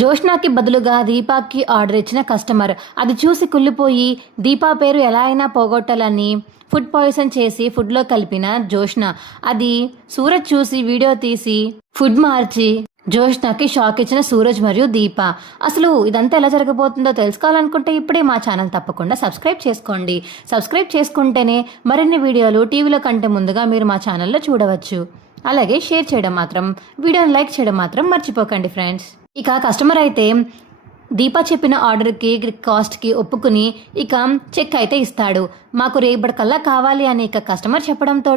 జోష్నాకి బదులుగా దీపాకి ఆర్డర్ ఇచ్చిన కస్టమర్ అది చూసి కుళ్ళిపోయి దీపా పేరు ఎలా అయినా పోగొట్టాలని ఫుడ్ పాయిజన్ చేసి ఫుడ్లో కలిపిన జోష్న. అది సూరజ్ చూసి వీడియో తీసి ఫుడ్ మార్చి జోష్నాకి షాక్ ఇచ్చిన సూరజ్ మరియు దీప. అసలు ఇదంతా ఎలా జరగబోతుందో తెలుసుకోవాలనుకుంటే ఇప్పుడే మా ఛానల్ తప్పకుండా సబ్స్క్రైబ్ చేసుకోండి. సబ్స్క్రైబ్ చేసుకుంటేనే మరిన్ని వీడియోలు టీవీలో కంటే ముందుగా మీరు మా ఛానల్లో చూడవచ్చు. అలాగే షేర్ చేయడం మాత్రం, వీడియోని లైక్ చేయడం మాత్రం మర్చిపోకండి ఫ్రెండ్స్. ఇక కస్టమర్ అయితే దీపా చెప్పిన ఆర్డర్కి కాస్ట్కి ఒప్పుకుని ఇక చెక్ అయితే ఇస్తాడు. మాకు రేపటికల్లా కావాలి అని ఇక కస్టమర్ చెప్పడంతో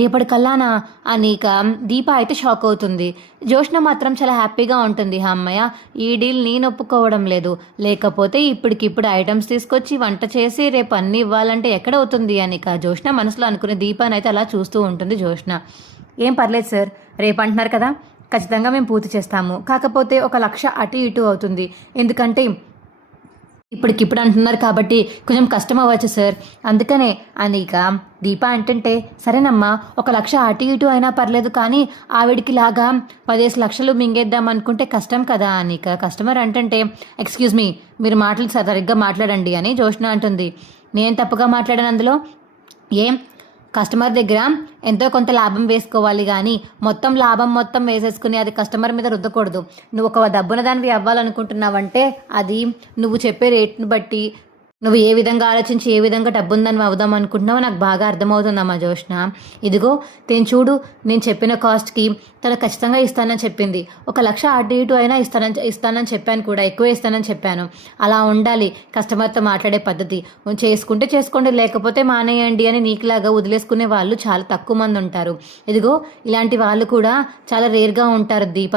రేపటికల్లానా అని ఇక దీప అయితే షాక్ అవుతుంది. జోష్న మాత్రం చాలా హ్యాపీగా ఉంటుంది. అమ్మయ్య, ఈ డీల్ నేను ఒప్పుకోవడం లేదు, లేకపోతే ఇప్పటికిప్పుడు ఐటమ్స్ తీసుకొచ్చి వంట చేసి రేపు అన్నీ ఇవ్వాలంటే ఎక్కడవుతుంది అని ఇక జోష్న మనసులో అనుకునే దీపానైతే అలా చూస్తూ ఉంటుంది జోష్న. ఏం పర్లేదు సార్, రేపు అంటున్నారు కదా, ఖచ్చితంగా మేము పూర్తి చేస్తాము. కాకపోతే 1,00,000 అటు ఇటు అవుతుంది, ఎందుకంటే ఇప్పటికిప్పుడు అంటున్నారు కాబట్టి కొంచెం కష్టం అవ్వచ్చు సార్, అందుకనే అని ఇక దీప అంటుంటే సరేనమ్మా 1,00,000 అటు ఇటు అయినా పర్లేదు, కానీ ఆవిడికి లాగా 15 లక్షలు మింగేద్దాం అనుకుంటే కష్టం కదా అని ఇక కస్టమర్ అంటుంటే ఎక్స్క్యూజ్ మీ, మీరు మాటలు సరిగ్గా మాట్లాడండి అని జోష్న అంటుంది. నేను తప్పుగా మాట్లాడాను అందులో? ఏం కస్టమర్ దగ్గర ఎంతో కొంత లాభం వేసుకోవాలి, కానీ మొత్తం లాభం మొత్తం వేసేసుకుని అది కస్టమర్ మీద రుద్దకూడదు. నువ్వు ఒక డబ్బున దానివి అవ్వాలనుకుంటున్నావంటే అది నువ్వు చెప్పే రేట్ను బట్టి, నువ్వు ఏ విధంగా ఆలోచించి ఏ విధంగా డబ్బుందని అవుదాం అనుకుంటున్నావో నాకు బాగా అర్థమవుతుందమ్మా జోష్న. ఇదిగో నేను చూడు, నేను చెప్పిన కాస్ట్కి తను ఖచ్చితంగా ఇస్తానని చెప్పింది. 1,00,000 అటు ఇటు అయినా ఇస్తానని చెప్పాను కూడా, ఎక్కువ ఇస్తానని చెప్పాను. అలా ఉండాలి కస్టమర్తో మాట్లాడే పద్ధతి. చేసుకుంటే చేసుకోండి, లేకపోతే మానేయండి అని నీకులాగా వదిలేసుకునే వాళ్ళు చాలా తక్కువ మంది ఉంటారు. ఇదిగో ఇలాంటి వాళ్ళు కూడా చాలా రేర్గా ఉంటారు. దీప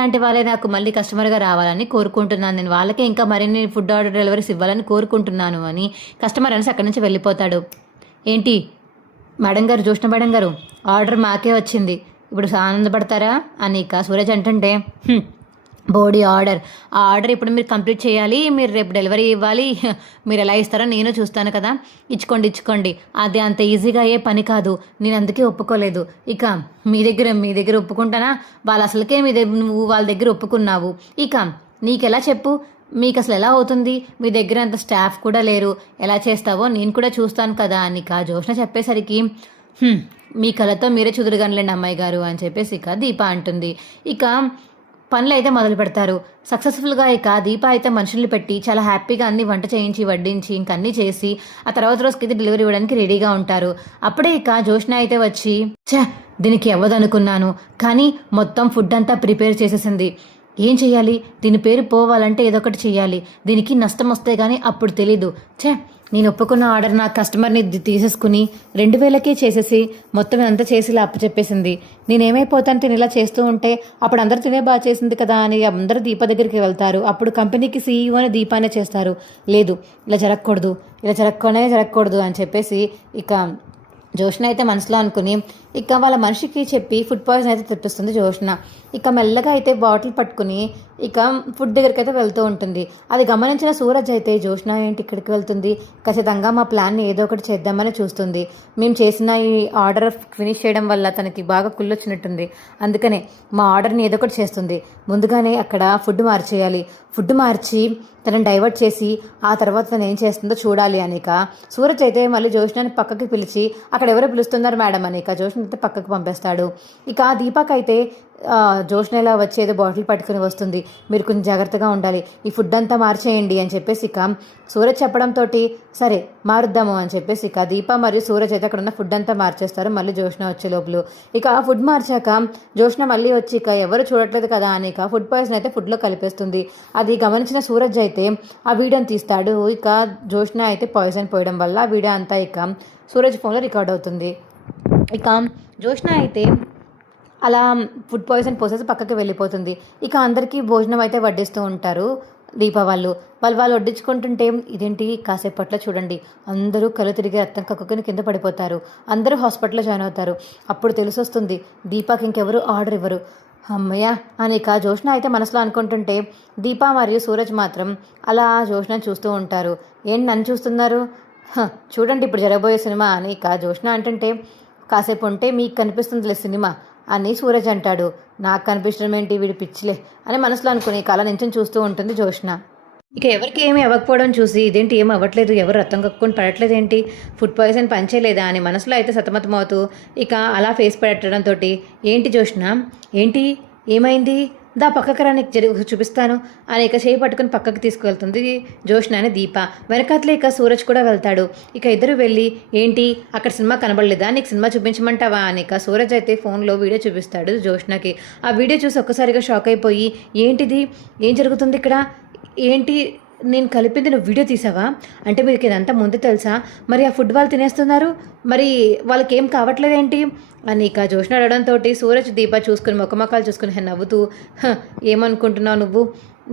లాంటి వాళ్ళే నాకు మళ్ళీ కస్టమర్గా రావాలని కోరుకుంటున్నాను. నేను వాళ్ళకే ఇంకా మరిన్ని ఫుడ్ ఆర్డర్ డెలివరీస్ ఇవ్వాలని కోరుకుంటున్నాను అని కస్టమర్ అనేసి అక్కడి నుంచి వెళ్ళిపోతాడు. ఏంటి మేడం గారు, జోష్న మేడం గారు, ఆర్డర్ మాకే వచ్చింది, ఇప్పుడు ఆనందపడతారా అని ఇక సూరజ్ అంటుంటే బోడీ ఆర్డర్, ఆ ఆర్డర్ ఇప్పుడు మీరు కంప్లీట్ చేయాలి, మీరు రేపు డెలివరీ ఇవ్వాలి, మీరు ఎలా ఇస్తారో నేను చూస్తాను కదా, ఇచ్చుకోండి. అది అంత ఈజీగా అయ్యే పని కాదు, నేను అందుకే ఒప్పుకోలేదు. ఇక మీ దగ్గర ఒప్పుకుంటానా? వాళ్ళు అసలుకే నువ్వు వాళ్ళ దగ్గర ఒప్పుకున్నావు, ఇక నీకెలా చెప్పు, మీకు అసలు ఎలా అవుతుంది? మీ దగ్గర అంత స్టాఫ్ కూడా లేరు, ఎలా చేస్తావో నేను కూడా చూస్తాను కదా అని ఇక జోష్న చెప్పేసరికి మీ కళతో మీరే చూదురుగానిలేండి అమ్మాయి గారు అని చెప్పేసి ఇక దీప అంటుంది. ఇక పనులు అయితే మొదలు పెడతారు సక్సెస్ఫుల్గా. ఇక దీప అయితే మనుషుల్ని పెట్టి చాలా హ్యాపీగా అన్ని వంట చేయించి వడ్డించి ఇంక అన్నీ చేసి ఆ తర్వాత రోజుకి డెలివరీ ఇవ్వడానికి రెడీగా ఉంటారు. అప్పుడే ఇక జోష్న అయితే వచ్చి దీనికి అవ్వదనుకున్నాను, కానీ మొత్తం ఫుడ్ అంతా ప్రిపేర్ చేసేసింది, ఏం చెయ్యాలి, దీని పేరు పోవాలంటే ఏదో ఒకటి చెయ్యాలి, దీనికి నష్టం వస్తే కానీ అప్పుడు తెలీదు. నేను ఒప్పుకున్న ఆర్డర్ నా కస్టమర్ని తీసేసుకుని 2,000కే చేసేసి మొత్తం అంతా చేసి ఇలా అప్పచెప్పేసింది. నేనేమైపోతాను తిని ఇలా చేస్తూ ఉంటే, అప్పుడు అందరూ తినే బాగా చేసింది కదా అని అందరూ దీప దగ్గరికి వెళ్తారు. అప్పుడు కంపెనీకి CEO అని దీపానే చేస్తారు. లేదు, ఇలా జరగకూడదు అని చెప్పేసి ఇక జోష్న అయితే మనసులో అనుకుని ఇక వాళ్ళ మనిషికి చెప్పి ఫుడ్ పాయిజన్ అయితే తెప్పిస్తుంది జోష్న. ఇక మెల్లగా అయితే బాటిల్ పట్టుకుని ఇక ఫుడ్ దగ్గరికి అయితే వెళ్తూ ఉంటుంది. అది గమనించిన సూరజ్ అయితే జోష్న ఏంటి ఇక్కడికి వెళ్తుంది, ఖచ్చితంగా మా ప్లాన్ని ఏదో ఒకటి చేద్దామని చూస్తుంది. మేము చేసిన ఈ ఆర్డర్ ఫినిష్ చేయడం వల్ల తనకి బాగా కుళ్ళొచ్చినట్టుంది, అందుకనే మా ఆర్డర్ని ఏదో ఒకటి చేస్తుంది. ముందుగానే అక్కడ ఫుడ్ మార్చేయాలి, ఫుడ్ మార్చి తనని డైవర్ట్ చేసి ఆ తర్వాత తను ఏం చేస్తుందో చూడాలి అనిక సూరజ్ అయితే మళ్ళీ జోష్నని పక్కకి పిలిచి అక్కడ ఎవరో పిలుస్తున్నారు మేడం అనిక జోష్న అయితే పక్కకు పంపేస్తాడు. ఇక దీపక్ అయితే జోష్న ఇలా వచ్చేదో బాటిల్ పట్టుకుని వస్తుంది, మీరు కొంచెం జాగ్రత్తగా ఉండాలి, ఈ ఫుడ్ అంతా మార్చేయండి అని చెప్పేసి ఇక సూరజ్ చెప్పడంతో సరే మారుద్దాము అని చెప్పేసి ఇక దీప మరియు సూరజ్ అయితే అక్కడ ఉన్న ఫుడ్ అంతా మార్చేస్తారు. మళ్ళీ జోష్న వచ్చే లోపల ఇక ఫుడ్ మార్చాక జోష్న మళ్ళీ వచ్చి ఇక ఎవరు చూడట్లేదు కదా అని ఇక ఫుడ్ పాయిజన్ అయితే ఫుడ్లో కలిపేస్తుంది. అది గమనించిన సూరజ్ అయితే ఆ వీడియోని తీస్తాడు. ఇక జోష్న అయితే పాయిజన్ పోయడం వల్ల ఆ వీడియో అంతా ఇక సూరజ్ ఫోన్లో రికార్డ్ అవుతుంది. ఇక జోష్న అయితే అలా ఫుడ్ పాయిజన్ పోసేసి పక్కకి వెళ్ళిపోతుంది. ఇక అందరికీ భోజనం అయితే వడ్డిస్తూ ఉంటారు దీప వాళ్ళు వడ్డించుకుంటుంటే ఇదేంటి కాసేపట్లో చూడండి అందరూ కళ్ళు తిరిగి రక్తం కక్కుని కింద పడిపోతారు, అందరూ హాస్పిటల్లో జాయిన్ అవుతారు. అప్పుడు తెలిసొస్తుంది దీపాకి ఇంకెవరు ఆర్డర్ ఇవ్వరు. అమ్మయ్య అని ఇక జోష్న అయితే మనసులో అనుకుంటుంటే దీప మరియు సూరజ్ మాత్రం అలా జోష్నని చూస్తూ ఉంటారు. ఏంటి నన్ను చూస్తున్నారు, చూడండి ఇప్పుడు జరగబోయే సినిమా అని ఇక జోష్న అంటుంటే కాసేపు ఉంటే మీకు కనిపిస్తుందిలే సినిమా అని సూరజ్ అంటాడు. నాకు కనిపించడం ఏంటి, వీడి పిచ్చిలే అని మనసులో అనుకుని కళ నుంచి చూస్తూ ఉంటుంది జోష్న. ఇక ఎవరికి ఏమీ అవ్వకపోవడం చూసి ఇదేంటి ఏమి అవ్వట్లేదు, ఎవరు రక్తం కక్కుని పడట్లేదు ఏంటి, ఫుడ్ పాయిజన్ పనిచేయలేదా అని మనసులో అయితే సతమతం అవుతూ ఇక అలా ఫేస్ పెట్టడంతో ఏంటి జోష్న, ఏంటి ఏమైంది, దా పక్కకు రా నీకు చూపిస్తాను అని ఇక చేయి పట్టుకుని పక్కకు తీసుకువెళ్తుంది జోష్న అని దీప. వెనకాతలే ఇక సూరజ్ కూడా వెళ్తాడు. ఇక ఇద్దరు వెళ్ళి ఏంటి అక్కడ సినిమా కనబడలేదా, నీకు సినిమా చూపించమంటావా అని ఇక సూరజ్ అయితే ఫోన్లో వీడియో చూపిస్తాడు జోష్నకి. ఆ వీడియో చూసి ఒక్కసారిగా షాక్ అయిపోయి ఏంటిది, ఏం జరుగుతుంది ఇక్కడ, ఏంటి నేను కలిపింది నువ్వు వీడియో తీసావా, అంటే మీకు ఇదంతా ముందు తెలుసా, మరి ఆ ఫుడ్ వాళ్ళు తినేస్తున్నారు, మరి వాళ్ళకి ఏం కావట్లేదేంటి అని ఇక జోష్న అడగడంతో సూరజ్ దీప చూసుకుని ముఖమొఖాలు చూసుకుని నవ్వుతూ ఏమనుకుంటున్నావు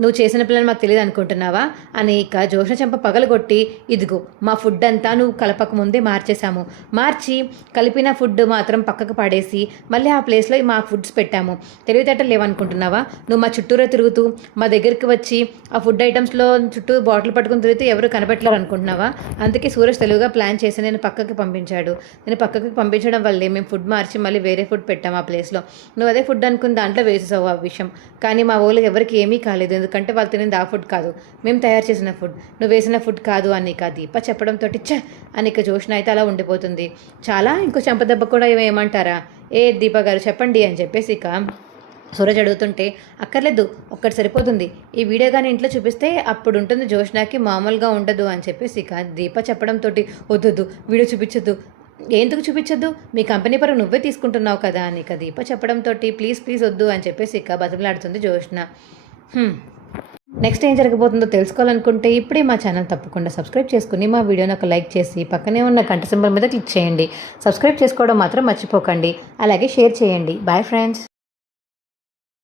నువ్వు చేసిన పిల్లని మాకు తెలియదు అనుకుంటున్నావా అని ఇక జోష్న చెంప పగలగొట్టి ఇదిగో మా ఫుడ్ అంతా నువ్వు కలపక ముందే మార్చేసాము, మార్చి కలిపిన ఫుడ్ మాత్రం పక్కకు పడేసి మళ్ళీ ఆ ప్లేస్లో మా ఫుడ్స్ పెట్టాము, తెలివితేటలు లేవనుకుంటున్నావా, నువ్వు మా చుట్టూరా తిరుగుతూ మా దగ్గరికి వచ్చి ఆ ఫుడ్ ఐటమ్స్లో చుట్టూ బాటిల్ పట్టుకుని తిరుగుతూ ఎవరు కనపెట్టలేరు అనుకుంటున్నావా, అందుకే సూరజ్ తెలుగుగా ప్లాన్ చేసి నేను పక్కకి పంపించాడు, నేను పక్కకి పంపించడం వల్లే మేము ఫుడ్ మార్చి మళ్ళీ వేరే ఫుడ్ పెట్టాము ఆ ప్లేస్లో, నువ్వు అదే ఫుడ్ అనుకుని దాంట్లో వేసేసావు ఆ విషయం, కానీ మా ఊళ్ళకి ఎవరికి ఏమీ కాలేదు, ఎందుకంటే వాళ్ళు తినేది ఆ ఫుడ్ కాదు, మేము తయారు చేసిన ఫుడ్, నువ్వు వేసిన ఫుడ్ కాదు అని ఇక దీప చెప్పడంతో ఛ అని ఇక జోష్న అయితే అలా ఉండిపోతుంది. చాలా ఇంకో చెంపదెబ్బ కూడా ఏమంటారా, ఏ దీప గారు చెప్పండి అని చెప్పేసి ఇక సూరజ్ అడుగుతుంటే అక్కర్లేదు ఒక్కటి సరిపోతుంది, ఈ వీడియో కానీ ఇంట్లో చూపిస్తే అప్పుడు ఉంటుంది జోష్నాకి, మామూలుగా ఉండదు అని చెప్పేసి ఇక దీప చెప్పడంతో వద్దు వీడియో చూపించొద్దు, ఎందుకు చూపించొద్దు, మీ కంపెనీ పరం నువ్వే తీసుకుంటున్నావు కదా అని ఇక దీప చెప్పడంతో ప్లీజ్ వద్దు అని చెప్పేసి ఇక బతిమలాడుతుంది జోష్న. నెక్స్ట్ ఏం జరగబోతుందో తెలుసుకోవాలనుకుంటే ఇప్పుడే మా ఛానల్ తప్పకుండా సబ్స్క్రైబ్ చేసుకుని మా వీడియోని ఒక లైక్ చేసి పక్కనే ఉన్న గంట సింబల్ మీద క్లిక్ చేయండి. సబ్స్క్రైబ్ చేసుకోవడం మాత్రం మర్చిపోకండి, అలాగే షేర్ చేయండి. Bye friends.